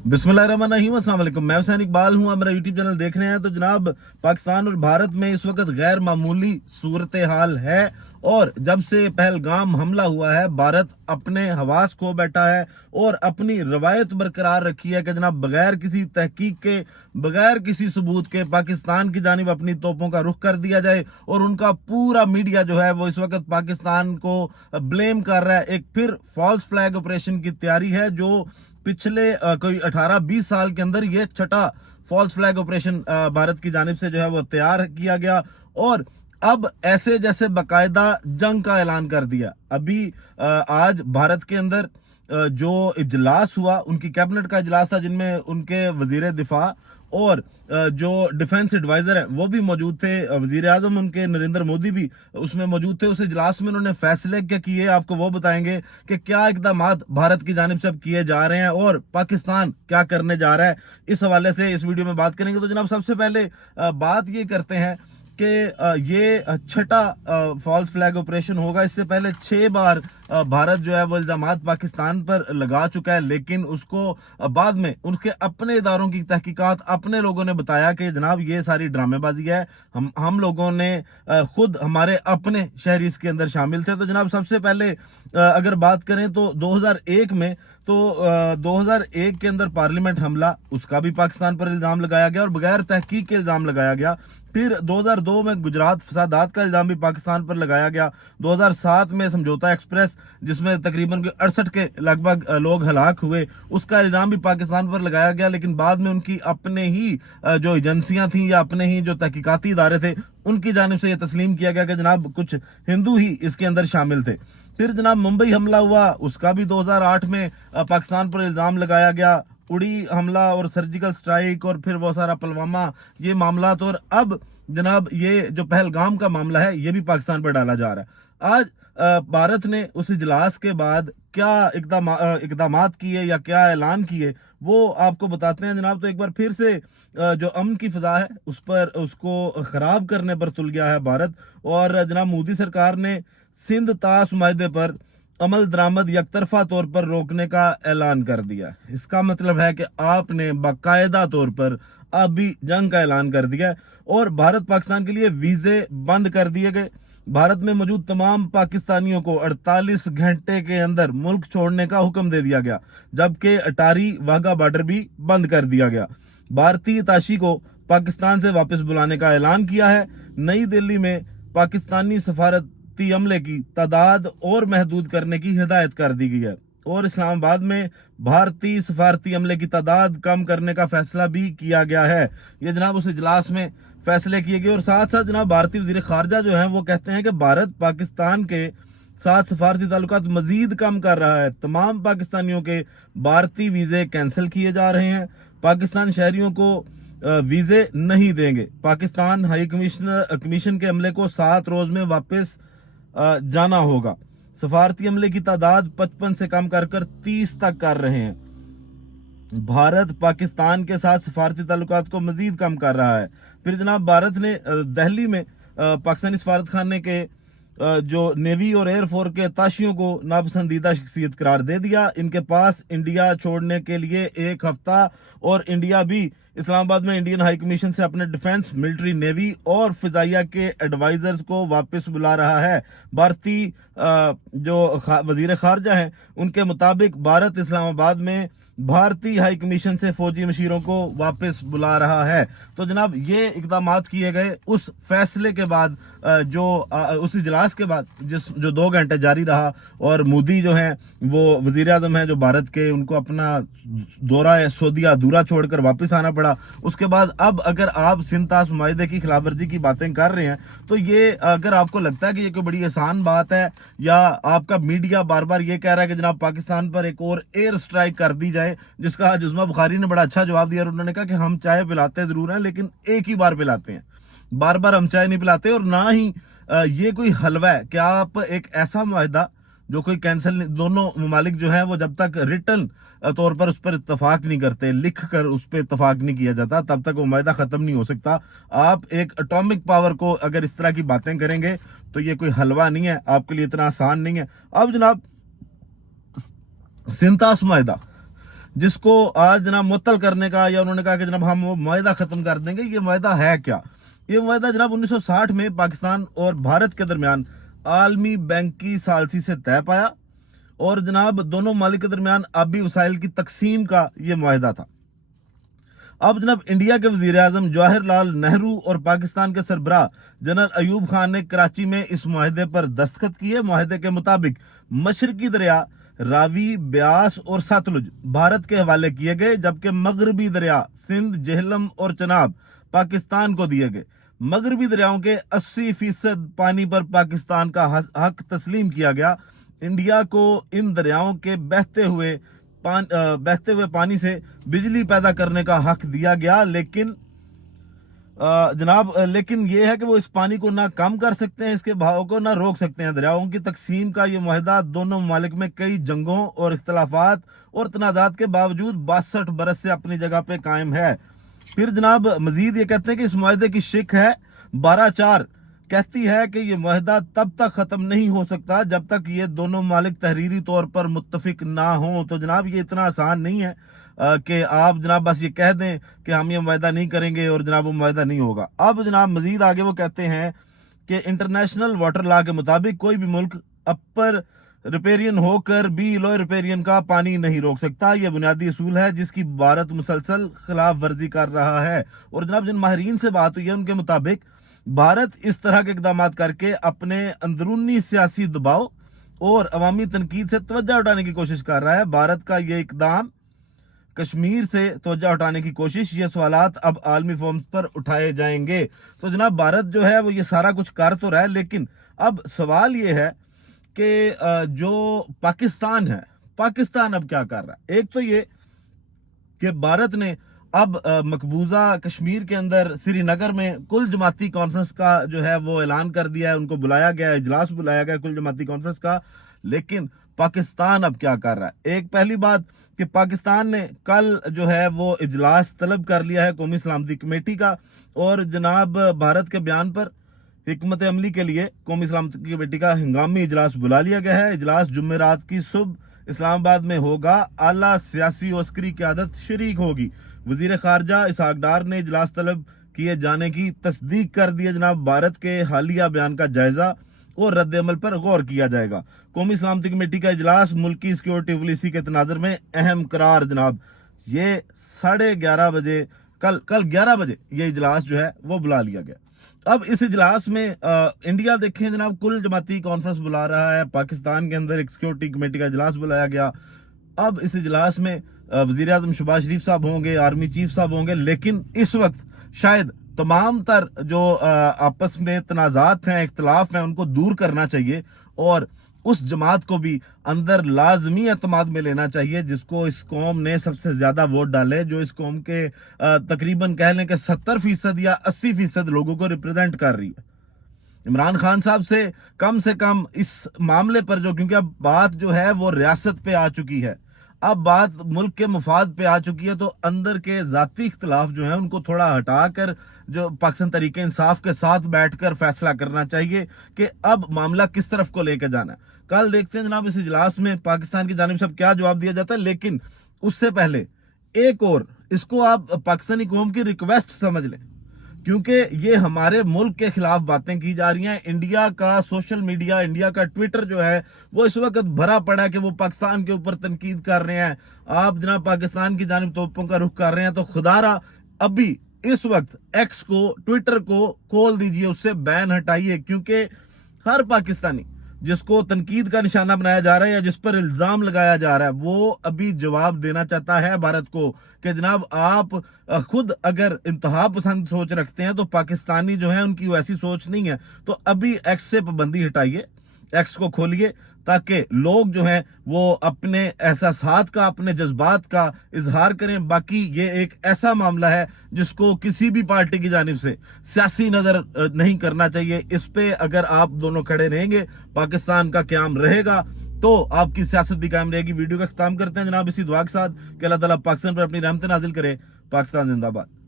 बिस्मिल्लाहिर्रहमानिर्रहीम, अस्सलाम वालेकुम। मैं हुसैन इकबाल हूँ। आप मेरा यूट्यूब चैनल देख रहे हैं। तो जनाब, पाकिस्तान और भारत में इस वक्त गैर मामूली सूरत हाल है और जब से पहलगाम हमला हुआ है भारत अपने हवास खो बैठा है और अपनी रवायत बरकरार रखी है कि जनाब बगैर किसी तहकीक के, बगैर किसी सबूत के पाकिस्तान की जानिब अपनी तोपों का रुख कर दिया जाए। और उनका पूरा मीडिया जो है वो इस वक्त पाकिस्तान को ब्लेम कर रहा है। एक फिर फॉल्स फ्लैग ऑपरेशन की तैयारी है जो पिछले कोई 18-20 साल के अंदर ये छठा फॉल्स फ्लैग ऑपरेशन भारत की जानिब से जो है वो तैयार किया गया। और अब ऐसे जैसे बकायदा जंग का ऐलान कर दिया। अभी आज भारत के अंदर जो इजलास हुआ, उनकी कैबिनेट का इजलास था जिनमें उनके वजीर दिफा और जो डिफेंस एडवाइजर है वो भी मौजूद थे। वजीर आजम उनके नरेंद्र मोदी भी उसमें मौजूद थे। उस इजलास में उन्होंने फैसले क्या किए, आपको वो बताएंगे कि क्या इकदाम भारत की जानिब से अब किए जा रहे हैं और पाकिस्तान क्या करने जा रहा है। इस हवाले से इस वीडियो में बात करेंगे। तो जनाब, सबसे पहले बात ये करते हैं कि ये छठा फॉल्स फ्लैग ऑपरेशन होगा। इससे पहले 6 बार भारत जो है वो इल्जामात पाकिस्तान पर लगा चुका है, लेकिन उसको बाद में उनके अपने इदारों की तहकीकात अपने लोगों ने बताया कि जनाब ये सारी ड्रामेबाजी है। हम लोगों ने खुद हमारे अपने शहरी इसके अंदर शामिल थे। तो जनाब, सबसे पहले अगर बात करें तो 2001 में 2001 के अंदर पार्लियामेंट हमला, उसका भी पाकिस्तान पर इल्जाम लगाया गया और बगैर तहकीक के इल्जाम लगाया गया। फिर 2002 में गुजरात फसादात का इल्जाम भी पाकिस्तान पर लगाया गया। 2007 में समझौता एक्सप्रेस, जिसमें तकरीबन 68 के लगभग लोग हलाक हुए, उसका इल्जाम भी पाकिस्तान पर लगाया गया। लेकिन बाद में उनकी अपने ही जो एजेंसियां थी या अपने ही जो तहकीकाती इदारे थे, उनकी जानिब से यह तस्लीम किया गया कि जनाब कुछ हिंदू ही इसके अंदर शामिल थे। फिर जनाब मुंबई हमला हुआ, उसका भी 2008 में पाकिस्तान पर इल्जाम लगाया गया। उड़ी हमला और सर्जिकल स्ट्राइक और फिर वो सारा पुलवामा, ये मामला। तो और अब जनाब ये जो पहलगाम का मामला है ये भी पाकिस्तान पर डाला जा रहा है। आज भारत ने उस इजलास के बाद क्या इकदामात किए या क्या ऐलान किए वो आपको बताते हैं जनाब। तो एक बार फिर से जो अमन की फिजा है उस पर, उसको खराब करने पर तुल गया है भारत। और जनाब मोदी सरकार ने सिंध ताश माहदे पर अमल दरामद यकतरफा तौर पर रोकने का ऐलान कर दिया। इसका मतलब है कि आपने बाकायदा तौर पर अभी जंग का ऐलान कर दिया और भारत पाकिस्तान के लिए वीजे बंद कर दिए गए। भारत में मौजूद तमाम पाकिस्तानियों को 48 घंटे के अंदर मुल्क छोड़ने का हुक्म दे दिया गया, जबकि अटारी वाघा बॉर्डर भी बंद कर दिया गया। भारतीय ताशी को पाकिस्तान से वापस बुलाने का ऐलान किया है। नई दिल्ली में पाकिस्तानी सफारती अमले की तादाद और महदूद करने की हिदायत कर दी गई है और इस्लामाबाद में भारतीय सफारती अमले की तादाद कम करने का फैसला भी किया गया है। ये जनाब उस इजलास में फैसले किए गए। और साथ साथ जनाब भारतीय वजीर खारजा जो है वो कहते हैं कि भारत पाकिस्तान के साथ सफारती ताल्लुकात मजीद कम कर रहा है। तमाम पाकिस्तानियों के भारतीय वीजे कैंसिल किए जा रहे हैं। पाकिस्तान शहरियों को वीजे नहीं देंगे। पाकिस्तान हाई कमीशन के अमले को 7 रोज में वापस जाना होगा। सफारती अमले की तादाद 55 से कम कर 30 तक कर रहे हैं। भारत पाकिस्तान के साथ सफारती ताल्लुकात को मजीद कम कर रहा है। फिर जनाब भारत ने दिल्ली में पाकिस्तानी सफारत खाने के जो नेवी और एयरफोर्स के ताशियों को नापसंदीदा शख्सियत करार दे दिया। इनके पास इंडिया छोड़ने के लिए 1 हफ्ता और इंडिया भी इस्लामाबाद में इंडियन हाई कमीशन से अपने डिफेंस, मिलिट्री, नेवी और फिजाइया के एडवाइजर्स को वापस बुला रहा है। भारतीय जो वजीर खारजा हैं उनके मुताबिक भारत इस्लामाबाद में भारतीय हाई कमीशन से फौजी मशीरों को वापस बुला रहा है। तो जनाब ये इकदामात किए गए उस फैसले के बाद, जो उस इजलास के बाद जो 2 घंटे जारी रहा। और मोदी जो हैं वो वजीर आजम हैं जो भारत के, उनको अपना दौरा सऊदी अधूरा छोड़कर वापस आना पड़ा। उसके बाद अब अगर आप सिंध ताश माहदे की खिलाफवर्जी की बातें कर रहे हैं तो ये अगर आपको लगता है कि ये कोई बड़ी आसान बात है या आपका मीडिया बार बार ये कह रहा है कि जनाब पाकिस्तान पर एक और एयर स्ट्राइक कर दी जाए, जिसका आज उस्मा बुखारी ने बड़ा अच्छा जवाब दिया। और उन्होंने कहा कि हम चाय पिलाते जरूर हैं लेकिन एक ही बार पिलाते हैं, बार बार हम चाय नहीं पिलाते। और ना ही ये कोई हलवा है कि आप एक ऐसा मुआहदा जो कोई कैंसिल, दोनों ममालिक जो है वो जब तक रिटर्न तौर पर उस पर इत्तफाक नहीं करते, लिख कर उस पर इत्तफाक नहीं किया जाता, तब तक वो मुआहदा खत्म नहीं हो सकता। आप एक एटॉमिक पावर को अगर इस तरह की बातें करेंगे तो ये कोई हलवा नहीं है, आपके लिए इतना आसान नहीं है। अब जनाब सिंध ताश माहदा, جس کو آج جناب معطل کرنے کا، یا انہوں نے کہا کہ جناب ہم وہ معاہدہ ختم کر دیں گے. یہ معاہدہ ہے کیا؟ یہ معاہدہ جناب 1960 میں پاکستان اور بھارت کے درمیان عالمی بینکی ثالثی سے طے پایا، اور جناب دونوں ممالک کے درمیان آبی وسائل کی تقسیم کا یہ معاہدہ تھا. اب جناب انڈیا کے وزیر اعظم جواہر لال نہرو اور پاکستان کے سربراہ جنرل ایوب خان نے کراچی میں اس معاہدے پر دستخط کیے. معاہدے کے مطابق مشرقی دریا راوی، بیاس اور ساتلج بھارت کے حوالے کیے گئے، جبکہ مغربی دریا سندھ، جہلم اور چناب پاکستان کو دیے گئے. مغربی دریاؤں کے 80% پانی پر پاکستان کا حق تسلیم کیا گیا. انڈیا کو ان دریاؤں کے بہتے ہوئے پانی سے بجلی پیدا کرنے کا حق دیا گیا، لیکن یہ ہے کہ وہ اس پانی کو نہ کم کر سکتے ہیں، اس کے بہاؤ کو نہ روک سکتے ہیں. دریاؤں کی تقسیم کا یہ معاہدہ دونوں ممالک میں کئی جنگوں اور اختلافات اور تنازعات کے باوجود 62 برس سے اپنی جگہ پہ قائم ہے. پھر جناب مزید یہ کہتے ہیں کہ اس معاہدے کی شق ہے 12(4) کہتی ہے کہ یہ معاہدہ تب تک ختم نہیں ہو سکتا جب تک یہ دونوں ممالک تحریری طور پر متفق نہ ہوں. تو جناب یہ اتنا آسان نہیں ہے کہ آپ جناب بس یہ کہہ دیں کہ ہم یہ معاہدہ نہیں کریں گے اور جناب وہ معاہدہ نہیں ہوگا. اب جناب مزید آگے وہ کہتے ہیں کہ انٹرنیشنل واٹر لا کے مطابق کوئی بھی ملک اپر ریپیرین ہو کر بھی لوئر ریپیرین کا پانی نہیں روک سکتا. یہ بنیادی اصول ہے جس کی بھارت مسلسل خلاف ورزی کر رہا ہے. اور جناب جن ماہرین سے بات ہوئی ہے ان کے مطابق بھارت اس طرح کے اقدامات کر کے اپنے اندرونی سیاسی دباؤ اور عوامی تنقید سے توجہ ہٹانے کی کوشش کر رہا ہے. بھارت کا یہ اقدام کشمیر سے توجہ ہٹانے کی کوشش، یہ سوالات اب عالمی فورم پر اٹھائے جائیں گے. تو جناب بھارت جو ہے وہ یہ سارا کچھ کر تو رہا ہے، لیکن اب سوال یہ ہے کہ جو پاکستان ہے، پاکستان اب کیا کر رہا ہے. ایک تو یہ کہ بھارت نے اب مقبوضہ کشمیر کے اندر سری نگر میں کل جماعتی کانفرنس کا جو ہے وہ اعلان کر دیا ہے، ان کو بلایا گیا ہے، اجلاس بلایا گیا ہے کل جماعتی کانفرنس کا. لیکن پاکستان اب کیا کر رہا ہے؟ ایک پہلی بات کہ پاکستان نے کل جو ہے وہ اجلاس طلب کر لیا ہے قومی سلامتی کمیٹی کا، اور جناب بھارت کے بیان پر حکمت عملی کے لیے قومی سلامتی کمیٹی کا ہنگامی اجلاس بلا لیا گیا ہے. اجلاس جمعرات کی صبح اسلام آباد میں ہوگا. اعلیٰ سیاسی و عسکری قیادت شریک ہوگی. وزیر خارجہ اسحاق ڈار نے اجلاس طلب کیے جانے کی تصدیق کر دی ہے. جناب بھارت کے حالیہ بیان کا جائزہ اور رد عمل پر غور کیا جائے گا. قومی سلامتی کمیٹی کا اجلاس ملکی سیکیورٹی پالیسی کے تناظر میں اہم قرار. جناب یہ 11:30 بجے کل 11 بجے یہ اجلاس جو ہے وہ بلا لیا گیا. اب اس اجلاس میں انڈیا دیکھیں جناب کل جماعتی کانفرنس بلا رہا ہے، پاکستان کے اندر ایک سیکیورٹی کمیٹی کا اجلاس بلایا گیا. اب اس اجلاس میں وزیر اعظم شہباز شریف صاحب ہوں گے، آرمی چیف صاحب ہوں گے، لیکن اس وقت شاید تمام تر جو آپس میں تنازعات ہیں، اختلاف ہیں، ان کو دور کرنا چاہیے، اور اس جماعت کو بھی اندر لازمی اعتماد میں لینا چاہیے جس کو اس قوم نے سب سے زیادہ ووٹ ڈالے، جو اس قوم کے تقریباً کہہ لیں کہ 70% یا 80% لوگوں کو ریپرزینٹ کر رہی ہے. عمران خان صاحب سے کم اس معاملے پر کیونکہ اب بات جو ہے وہ ریاست پہ آ چکی ہے، اب بات ملک کے مفاد پہ آ چکی ہے، تو اندر کے ذاتی اختلاف جو ہیں ان کو تھوڑا ہٹا کر جو پاکستان تحریک انصاف کے ساتھ بیٹھ کر فیصلہ کرنا چاہیے کہ اب معاملہ کس طرف کو لے کے جانا ہے. کل دیکھتے ہیں جناب اس اجلاس میں پاکستان کی جانب سے اب کیا جواب دیا جاتا ہے. لیکن اس سے پہلے ایک اور اس کو آپ پاکستانی قوم کی ریکویسٹ سمجھ لیں، کیونکہ یہ ہمارے ملک کے خلاف باتیں کی جا رہی ہیں. انڈیا کا سوشل میڈیا، انڈیا کا ٹویٹر جو ہے وہ اس وقت بھرا پڑا ہے کہ وہ پاکستان کے اوپر تنقید کر رہے ہیں، آپ جناب پاکستان کی جانب توپوں کا رخ کر رہے ہیں. تو خدا را ابھی اس وقت ایکس کو، ٹویٹر کو کھول دیجئے، اس سے بین ہٹائیے، کیونکہ ہر پاکستانی جس کو تنقید کا نشانہ بنایا جا رہا ہے یا جس پر الزام لگایا جا رہا ہے وہ ابھی جواب دینا چاہتا ہے بھارت کو کہ جناب آپ خود اگر انتہا پسند سوچ رکھتے ہیں تو پاکستانی جو ہیں ان کی ویسی سوچ نہیں ہے. تو ابھی ایکس سے پابندی ہٹائیے، ایکس کو کھولیے تاکہ لوگ جو ہیں وہ اپنے احساسات کا، اپنے جذبات کا اظہار کریں. باقی یہ ایک ایسا معاملہ ہے جس کو کسی بھی پارٹی کی جانب سے سیاسی نظر نہیں کرنا چاہیے. اس پہ اگر آپ دونوں کھڑے رہیں گے، پاکستان کا قیام رہے گا تو آپ کی سیاست بھی قائم رہے گی. ویڈیو کا اختتام کرتے ہیں جناب اسی دعا کے ساتھ کہ اللہ تعالیٰ پاکستان پر اپنی رحمت نازل کرے. پاکستان زندہ باد.